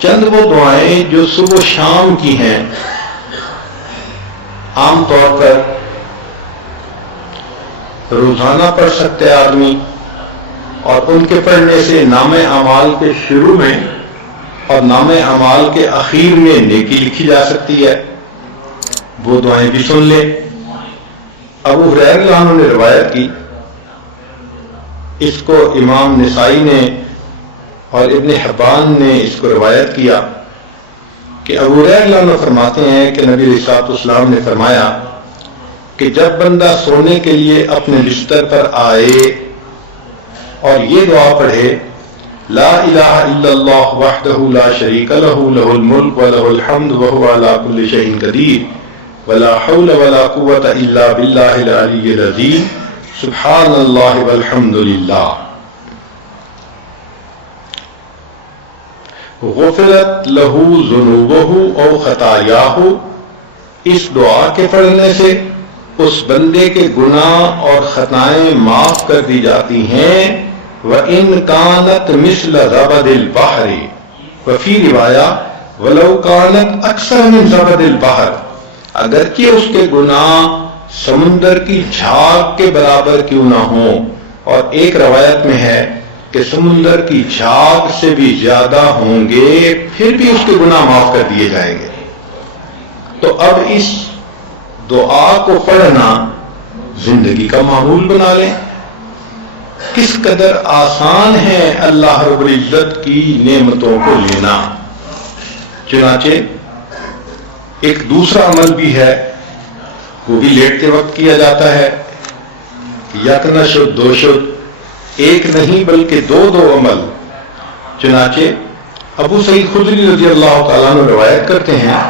چند وہ دعائیں جو صبح و شام کی ہیں، عام طور پر روزانہ پڑھ سکتے آدمی، اور ان کے پڑھنے سے نام اعمال کے شروع میں اور نام اعمال کے اخیر میں نیکی لکھی جا سکتی ہے۔ وہ دعائیں بھی سن لیں۔ ابو ہریرہ رضی اللہ عنہ نے روایت کی، اس کو امام نسائی نے اور ابن حبان نے اس کو روایت کیا کہ ابو ہریرہ رضی اللہ عنہ فرماتے ہیں کہ نبی علیہ الصلوۃ والسلام نے فرمایا کہ جب بندہ سونے کے لیے اپنے بستر پر آئے اور یہ دعا پڑھے، لا الہ الا اللہ وحدہ لا شریک لہ لہ الملک ولہ الحمد وہو علی کل شیء قدیر ولا حول ولا قوۃ الا باللہ العلی العظیم سبحان اللہ والحمد للہ، غفرت لہ ذنوبہ او خطایاہ، اس دعا کے پڑھنے سے اس بندے کے گناہ اور خطائیں معاف کر دی جاتی ہیں۔ وَإِن كَانَتْ مِثْلَ زَبَدِ الْبَحْرِ، وفی روایہ وَلَوْ كَانَتْ أَكْثَرَ مِنْ زَبَدِ الْبَحْرِ، اگرچہ اس کے گناہ سمندر کی جھاگ کے برابر کیوں نہ ہوں، اور ایک روایت میں ہے کہ سمندر کی جھاگ سے بھی زیادہ ہوں گے، پھر بھی اس کے گناہ معاف کر دیے جائیں گے۔ تو اب اس دعا کو پڑھنا زندگی کا معمول بنا لیں۔ کس قدر آسان ہے اللہ رب العزت کی نعمتوں کو لینا۔ چنانچہ ایک دوسرا عمل بھی ہے، وہ بھی لیٹتے وقت کیا جاتا ہے، یک نہ شد دو شد، ایک نہیں بلکہ دو عمل۔ چنانچہ ابو سعید خدری رضی اللہ تعالیٰ عنہ روایت کرتے ہیں،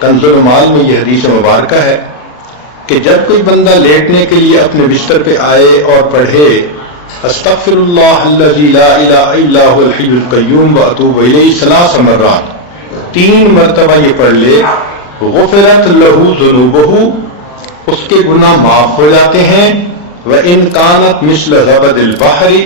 کنز المال میں یہ حدیث مبارکہ ہے کہ جب کوئی بندہ لیٹنے کے لیے اپنے بستر پہ آئے اور پڑھے استغفر اللہ الذی لا الہ الا هو الحی القیوم واتوب الیہ 3 مرات، 3 مرتبہ یہ پڑھ لے، غفرت لہ ذنوبہ، اس کے گناہ معاف ہو جاتے ہیں۔ وَإِن كَانَتْ مِثْلَ زَبَدِ الْبَحْرِ،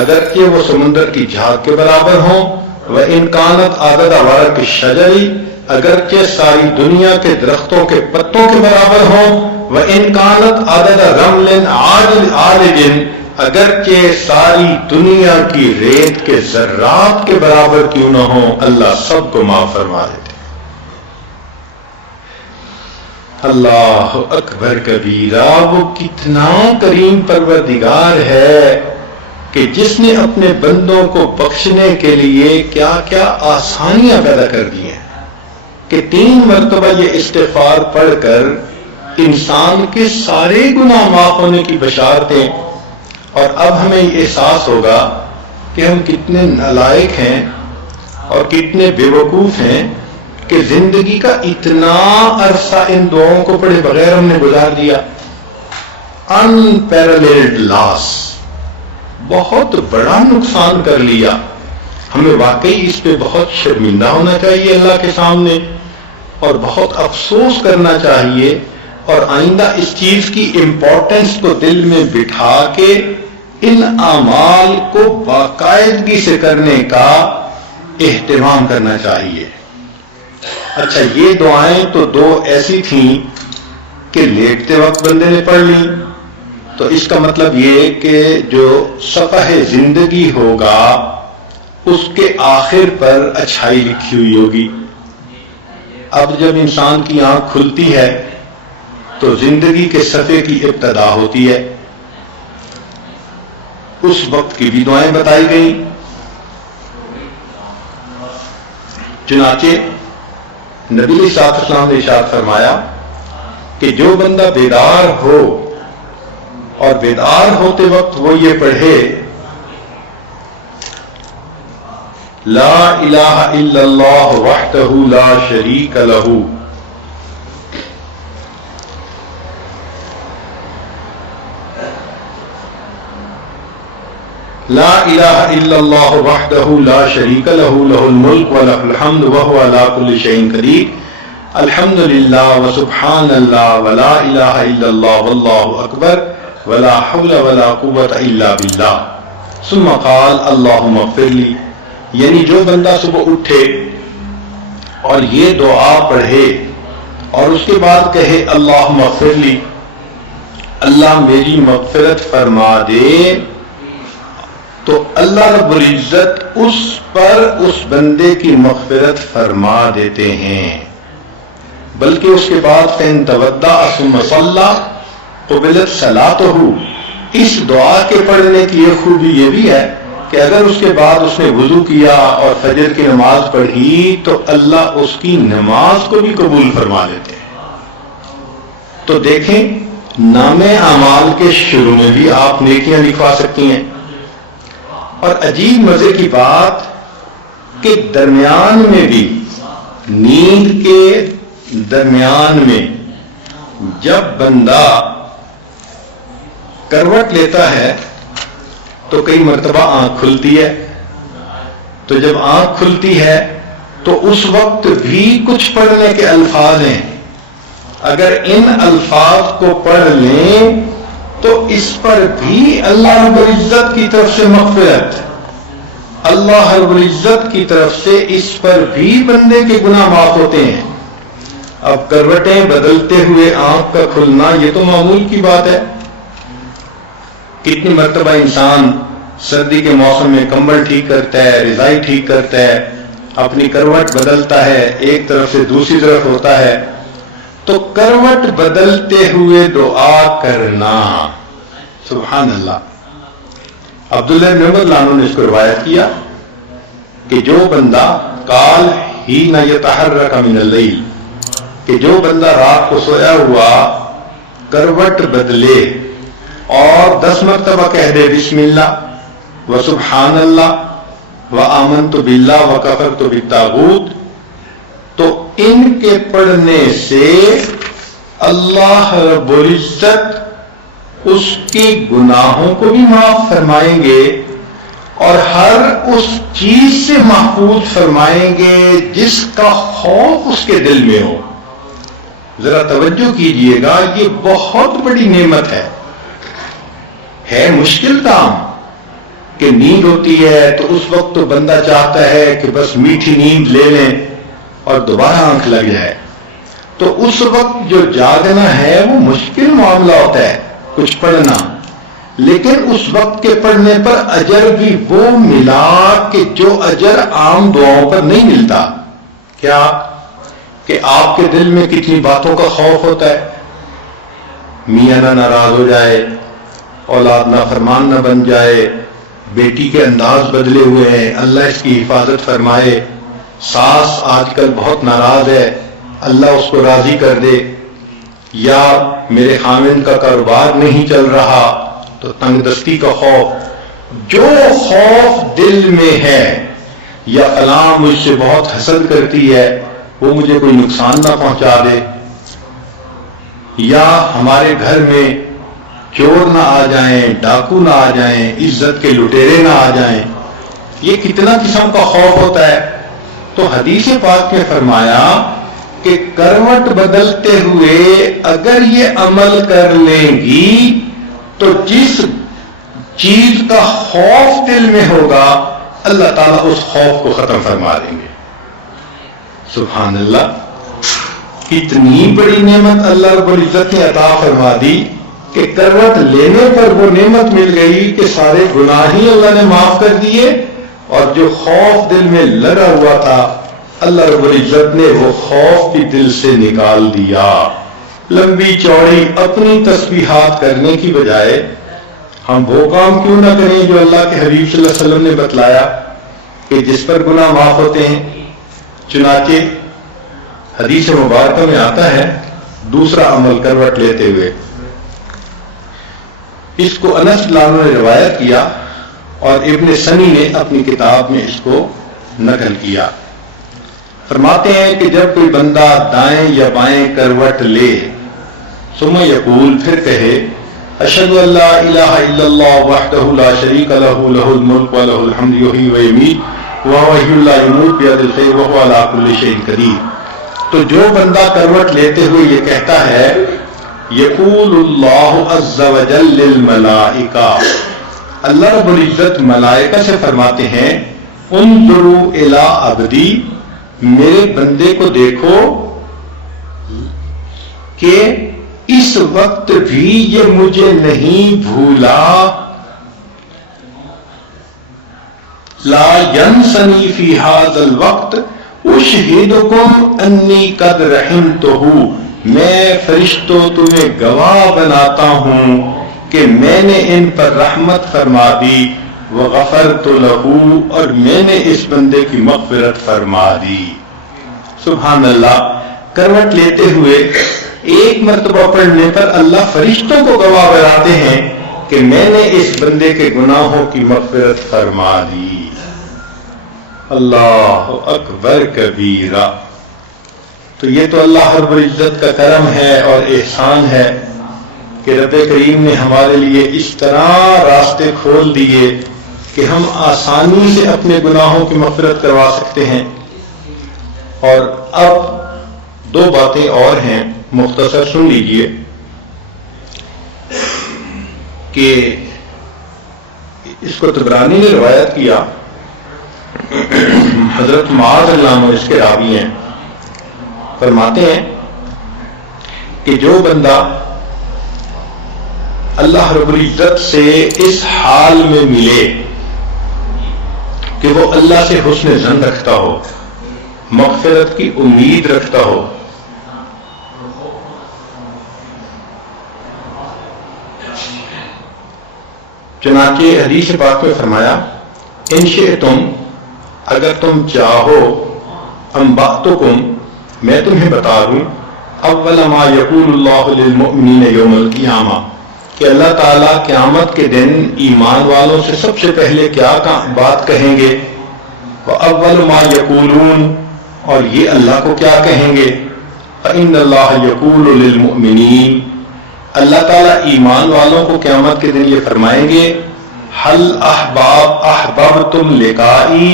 اگرچہ وہ سمندر کی جھاگ کے برابر ہوں۔ وَإِن كَانَتْ عَدَدَ وَرَقِ الشَّجَرِ، اگرچہ ساری دنیا کے درختوں کے پتوں کے برابر ہوں۔ وَإِن كَانَتْ عَدَدَ رَمْلٍ عَالِجٍ، اگرچہ ساری دنیا کی ریت کے ذرات کے برابر کیوں نہ ہوں، اللہ سب کو معاف فرما دیتے۔ اللہ اکبر کبیرہ، وہ کتنا کریم پروردگار ہے کہ جس نے اپنے بندوں کو بخشنے کے لیے کیا کیا آسانیاں پیدا کر دی ہیں کہ 3 مرتبہ یہ استغفار پڑھ کر انسان کے سارے گناہ معاف ہونے کی بشارتیں۔ اور اب ہمیں یہ احساس ہوگا کہ ہم کتنے نالائق ہیں اور کتنے بے وقوف ہیں کہ زندگی کا اتنا عرصہ ان دعاؤں کو پڑھے بغیر ہم نے گزار دیا۔ unparalleled loss، بہت بڑا نقصان کر لیا۔ ہمیں واقعی اس پہ بہت شرمندہ ہونا چاہیے اللہ کے سامنے، اور بہت افسوس کرنا چاہیے، اور آئندہ اس چیز کی امپورٹنس کو دل میں بٹھا کے ان اعمال کو باقاعدگی سے کرنے کا اہتمام کرنا چاہیے۔ اچھا، یہ دعائیں تو 2 ایسی تھیں کہ لیٹتے وقت بندے نے پڑھ لی، تو اس کا مطلب یہ کہ جو صفحہ زندگی ہوگا اس کے آخر پر اچھائی لکھی ہوئی ہوگی۔ اب جب انسان کی آنکھ کھلتی ہے تو زندگی کے صفحے کی ابتدا ہوتی ہے، اس وقت کی بھی دعائیں بتائی گئیں۔ چنانچہ نبی صلی اللہ علیہ وسلم نے ارشاد فرمایا کہ جو بندہ بیدار ہو اور بیدار ہوتے وقت وہ یہ پڑھے لا الہ الا اللہ وحدہ لا شریک لہ، لا الہ الا اللہ وحدہ لا شریک لہ لہ الملک ولہ الحمد وہو علی کل شیء قدیر، الحمد للہ وسبحان اللہ ولا الہ الا اللہ واللہ اکبر ولا حول ولا قوة الا باللہ، ثم قال اللہم اغفر لی یعنی جو بندہ صبح اٹھے اور یہ دعا پڑھے اور اس کے بعد کہے اللہم اغفر لی، اللہ میری مغفرت فرما دے، تو اللہ رب العزت اس پر اس بندے کی مغفرت فرما دیتے ہیں۔ بلکہ اس کے بعد فَإِن تَوَضَّأَ ثُمَّ صَلَّى قُبِلَتْ صَلَاتُهُ، اس دعا کے پڑھنے کی یہ خوبی یہ بھی ہے کہ اگر اس کے بعد اس نے وضو کیا اور فجر کی نماز پڑھی تو اللہ اس کی نماز کو بھی قبول فرما لیتے ہیں۔ تو دیکھیں، نام اعمال کے شروع میں بھی آپ نیکیاں لکھوا سکتی ہیں، اور عجیب مزے کی بات کہ درمیان میں بھی، نیند کے درمیان میں جب بندہ کروٹ لیتا ہے تو کئی مرتبہ آنکھ کھلتی ہے، تو جب آنکھ کھلتی ہے تو اس وقت بھی کچھ پڑھنے کے الفاظ ہیں، اگر ان الفاظ کو پڑھ لیں تو اس پر بھی اللہ رب العزت کی طرف سے مغفرت، اللہ رب العزت کی طرف سے اس پر بھی بندے کے گناہ معاف ہوتے ہیں۔ اب کروٹیں بدلتے ہوئے آنکھ کا کھلنا یہ تو معمول کی بات ہے، کتنی مرتبہ انسان سردی کے موسم میں کمبل ٹھیک کرتا ہے، رضائی ٹھیک کرتا ہے، اپنی کروٹ بدلتا ہے، ایک طرف سے دوسری طرف ہوتا ہے، تو کروٹ بدلتے ہوئے دعا کرنا، سبحان اللہ۔ عبداللہ بن عمر رضی اللہ عنہ نے اس کو روایت کیا کہ جو بندہ قال حین یتحرک من اللیل، کہ جو بندہ رات کو سویا ہوا کروٹ بدلے اور 10 مرتبہ کہہ دے بسم اللہ و سبحان اللہ و آمنت باللہ و کفرت بالطاغوت، تو ان کے پڑھنے سے اللہ رب العزت اس کے گناہوں کو بھی معاف فرمائیں گے اور ہر اس چیز سے محفوظ فرمائیں گے جس کا خوف اس کے دل میں ہو۔ ذرا توجہ کیجئے گا، یہ بہت بڑی نعمت ہے مشکل کام کہ نیند ہوتی ہے تو اس وقت تو بندہ چاہتا ہے کہ بس میٹھی نیند لے لیں اور دوبارہ آنکھ لگ جائے، تو اس وقت جو جاگنا ہے وہ مشکل معاملہ ہوتا ہے کچھ پڑھنا، لیکن اس وقت کے پڑھنے پر اجر بھی وہ ملا کہ جو اجر عام دعاؤں پر نہیں ملتا۔ کیا کہ آپ کے دل میں کتنی باتوں کا خوف ہوتا ہے، میاں نہ ناراض ہو جائے، اولاد نافرمان نہ بن جائے، بیٹی کے انداز بدلے ہوئے ہیں، اللہ اس کی حفاظت فرمائے، ساس آج کل بہت ناراض ہے، اللہ اس کو راضی کر دے، یا میرے خامن کا کاروبار نہیں چل رہا تو تنگ دستی کا خوف، جو خوف دل میں ہے، یا فلاں مجھ سے بہت حسد کرتی ہے وہ مجھے کوئی نقصان نہ پہنچا دے، یا ہمارے گھر میں چور نہ آ جائیں، ڈاکو نہ آ جائیں، عزت کے لٹیرے نہ آ جائیں، یہ کتنا قسم کا خوف ہوتا ہے۔ تو حدیث پاک میں فرمایا کہ کروٹ بدلتے ہوئے اگر یہ عمل کر لیں گی تو جس چیز کا خوف دل میں ہوگا اللہ تعالیٰ اس خوف کو ختم فرما دیں گے۔ سبحان اللہ، کتنی بڑی نعمت اللہ رب العزت نے عطا فرما دی کہ کروٹ لینے پر وہ نعمت مل گئی کہ سارے گناہ ہی اللہ نے معاف کر دیے، اور جو خوف دل میں لگا ہوا تھا اللہ رب العزت نے وہ خوف بھی دل سے نکال دیا۔ لمبی چوڑی اپنی تسبیحات کرنے کی بجائے ہم وہ کام کیوں نہ کریں جو اللہ کے حبیب صلی اللہ علیہ وسلم نے بتلایا کہ جس پر گناہ معاف ہوتے ہیں۔ چنانچہ حدیث مبارکہ میں آتا ہے دوسرا عمل کروٹ لیتے ہوئے، اس کو انس رضی اللہ عنہ نے روایت کیا اور ابن سنی نے اپنی کتاب میں اس کو نقل کیا۔ فرماتے ہیں کہ جب کوئی بندہ دائیں یا بائیں کروٹ لے ثم یقول، پھر کہے اشہد ان لا الہ الا اللہ وحدہ لا شریک لہ لہ الملک ولہ الحمد یحیی ویمیت وہو حی لا یموت بیدہ الخیر وہو علی کل شیء قدیر، تو جو بندہ کروٹ لیتے ہوئے یہ کہتا ہے یقول اللہ عز وجل للملائکہ، اللہ رب العزت ملائکہ سے فرماتے ہیں انظروا الی عبدی، میرے بندے کو دیکھو کہ اس وقت بھی یہ مجھے نہیں بھولا، لا ینسنی فی ھذا الوقت اشہدکم انی قد رحمتہ، میں فرشتوں تمہیں گواہ بناتا ہوں کہ میں نے ان پر رحمت فرما دی، وغفرت لہ، اور میں نے اس بندے کی مغفرت فرما دی۔ سبحان اللہ، کروٹ لیتے ہوئے ایک مرتبہ پڑھنے پر اللہ فرشتوں کو گواہ بناتے ہیں کہ میں نے اس بندے کے گناہوں کی مغفرت فرما دی۔ اللہ اکبر کبیرہ۔ تو یہ تو اللہ رب العزت کا کرم ہے اور احسان ہے کہ رب کریم نے ہمارے لیے اس طرح راستے کھول دیے کہ ہم آسانی سے اپنے گناہوں کی مغفرت کروا سکتے ہیں۔ اور اب دو باتیں اور ہیں، مختصر سن لیجئے کہ اس کو طبرانی نے روایت کیا، حضرت معاذ اللہ عنہ اس کے راوی ہیں، فرماتے ہیں کہ جو بندہ اللہ رب العزت سے اس حال میں ملے کہ وہ اللہ سے حسن ظن رکھتا ہو، مغفرت کی امید رکھتا ہو، چنانچہ حدیث پاک میں فرمایا ان شئتم، اگر تم چاہو، انبأتکم، میں تمہیں بتا دوں، اول ما یقول اللہ للمؤمنین یوم القیامہ، کہ اللہ تعالیٰ قیامت کے دن ایمان والوں سے سب سے پہلے کیا بات کہیں گے، وَأَوَّلُ مَا يَقُولُونَ، اور یہ اللہ کو کیا کہیں گے، فَإِنَّ اللَّهَ يَقُولُ لِلْمُؤْمِنِينَ، اللہ تعالیٰ ایمان والوں کو قیامت کے دن یہ فرمائیں گے، هَلْ أَحْبَبْتُمْ لِقَائِي،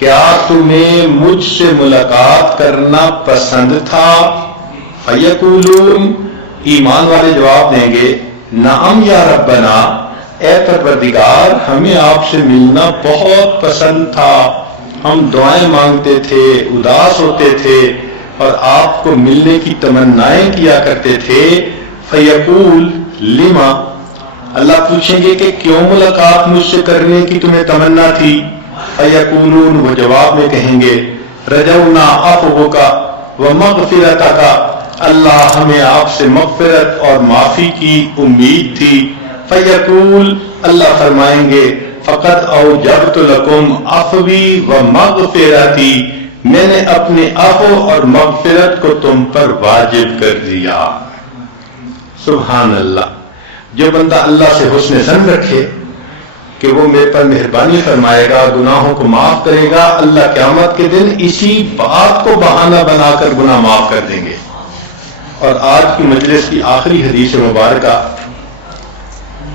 کیا تمہیں مجھ سے ملاقات کرنا پسند تھا، فَيَقُولُونَ، ایمان والے جواب دیں گے، نعم یا ربنا، اے پروردگار ہمیں آپ سے ملنا بہت پسند تھا، ہم دعائیں مانگتے تھے، اداس ہوتے تھے اور آپ کو ملنے کی تمنائیں کیا کرتے تھے، فیقول لما، اللہ پوچھیں گے کہ کیوں ملاقات مجھ سے کرنے کی تمہیں تمنا تھی، فیقولون، وہ جواب میں کہیں گے، رجونا عفوک ومغفرتک، اللہ ہمیں آپ سے مغفرت اور معافی کی امید تھی، فیقول، اللہ فرمائیں گے، فقد اوجبت لکم عفوی ومغفرتی، میں نے اپنے عفو اور مغفرت کو تم پر واجب کر دیا۔ سبحان اللہ۔ جو بندہ اللہ سے حسن ظن رکھے کہ وہ میرے پر مہربانی فرمائے گا، گناہوں کو معاف کرے گا، اللہ قیامت کے دن اسی بات کو بہانہ بنا کر گناہ معاف کر دیں گے۔ اور آج کی مجلس کی آخری حدیث مبارکہ،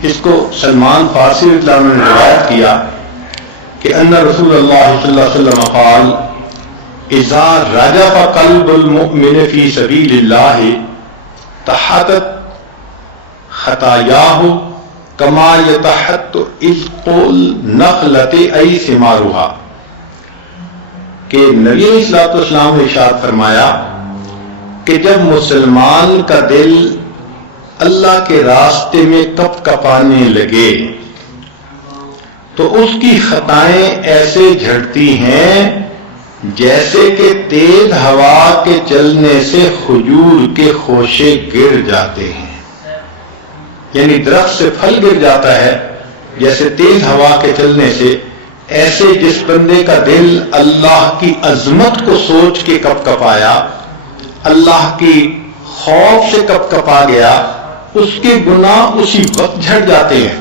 اس کو سلمان فارسی رضی اللہ عنہ نے روایت کیا کہ ان رسول اللہ صلی اللہ علیہ وسلم قال اذا رجف قلب المؤمن فی سبیل اللہ تحطت خطایاہ کما یتحط عذق النخلۃ ای ثمارها، کہ نبی علیہ الصلوۃ والسلام نے ارشاد فرمایا کہ جب مسلمان کا دل اللہ کے راستے میں کپ کپانے لگے تو اس کی خطائیں ایسے جھڑتی ہیں جیسے کہ تیز ہوا کے چلنے سے کھجور کے خوشے گر جاتے ہیں، یعنی درخت سے پھل گر جاتا ہے جیسے تیز ہوا کے چلنے سے، ایسے جس بندے کا دل اللہ کی عظمت کو سوچ کے کپ کپایا، اللہ کی خوف سے کپ کپا گیا، اس کے گناہ اسی وقت جھڑ جاتے ہیں۔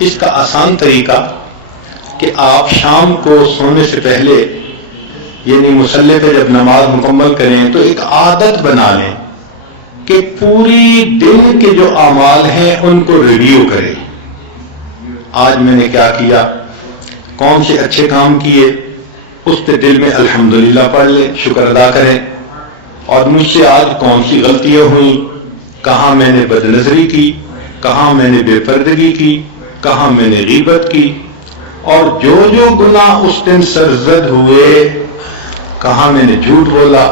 اس کا آسان طریقہ کہ آپ شام کو سونے سے پہلے، یعنی مصلی پہ جب نماز مکمل کریں تو ایک عادت بنا لیں کہ پوری دن کے جو اعمال ہیں ان کو ریویو کریں۔ آج میں نے کیا کیا، کون سے اچھے کام کیے، اس پہ دل میں الحمدللہ پڑھ لیں، شکر ادا کریں، اور مجھ سے آج کون سی غلطیاں ہوئیں، کہاں میں نے بد نظری کی، کہاں میں نے بے پردگی کی، کہاں میں نے غیبت کی، اور جو جو گناہ اس دن سرزد ہوئے، کہاں میں نے جھوٹ بولا،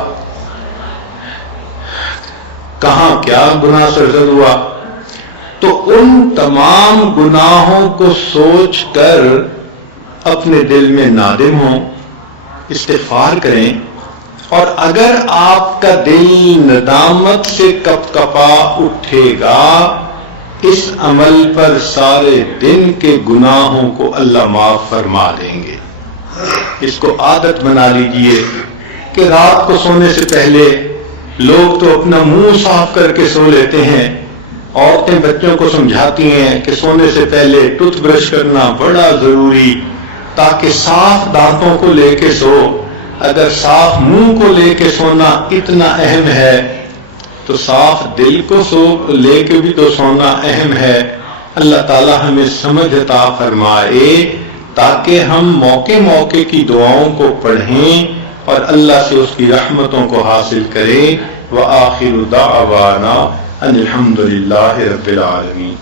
کہاں کیا گناہ سرزد ہوا، تو ان تمام گناہوں کو سوچ کر اپنے دل میں نادم ہوں، استغفار کریں، اور اگر آپ کا دل ندامت سے کپ کپا اٹھے گا، اس عمل پر سارے دن کے گناہوں کو اللہ معاف فرما دیں گے۔ اس کو عادت بنا لیجئے کہ رات کو سونے سے پہلے لوگ تو اپنا منہ صاف کر کے سو لیتے ہیں، عورتیں بچوں کو سمجھاتی ہیں کہ سونے سے پہلے ٹوتھ برش کرنا بڑا ضروری، تاکہ صاف دانتوں کو لے کے سو۔ اگر صاف منہ کو لے کے سونا اتنا اہم ہے تو صاف دل کو لے کے بھی تو سونا اہم ہے۔ اللہ تعالی ہمیں سمجھ عطا فرمائے تاکہ ہم موقع موقع کی دعاؤں کو پڑھیں اور اللہ سے اس کی رحمتوں کو حاصل کریں۔ وآخر دعوانا ان الحمد للہ رب العالمین۔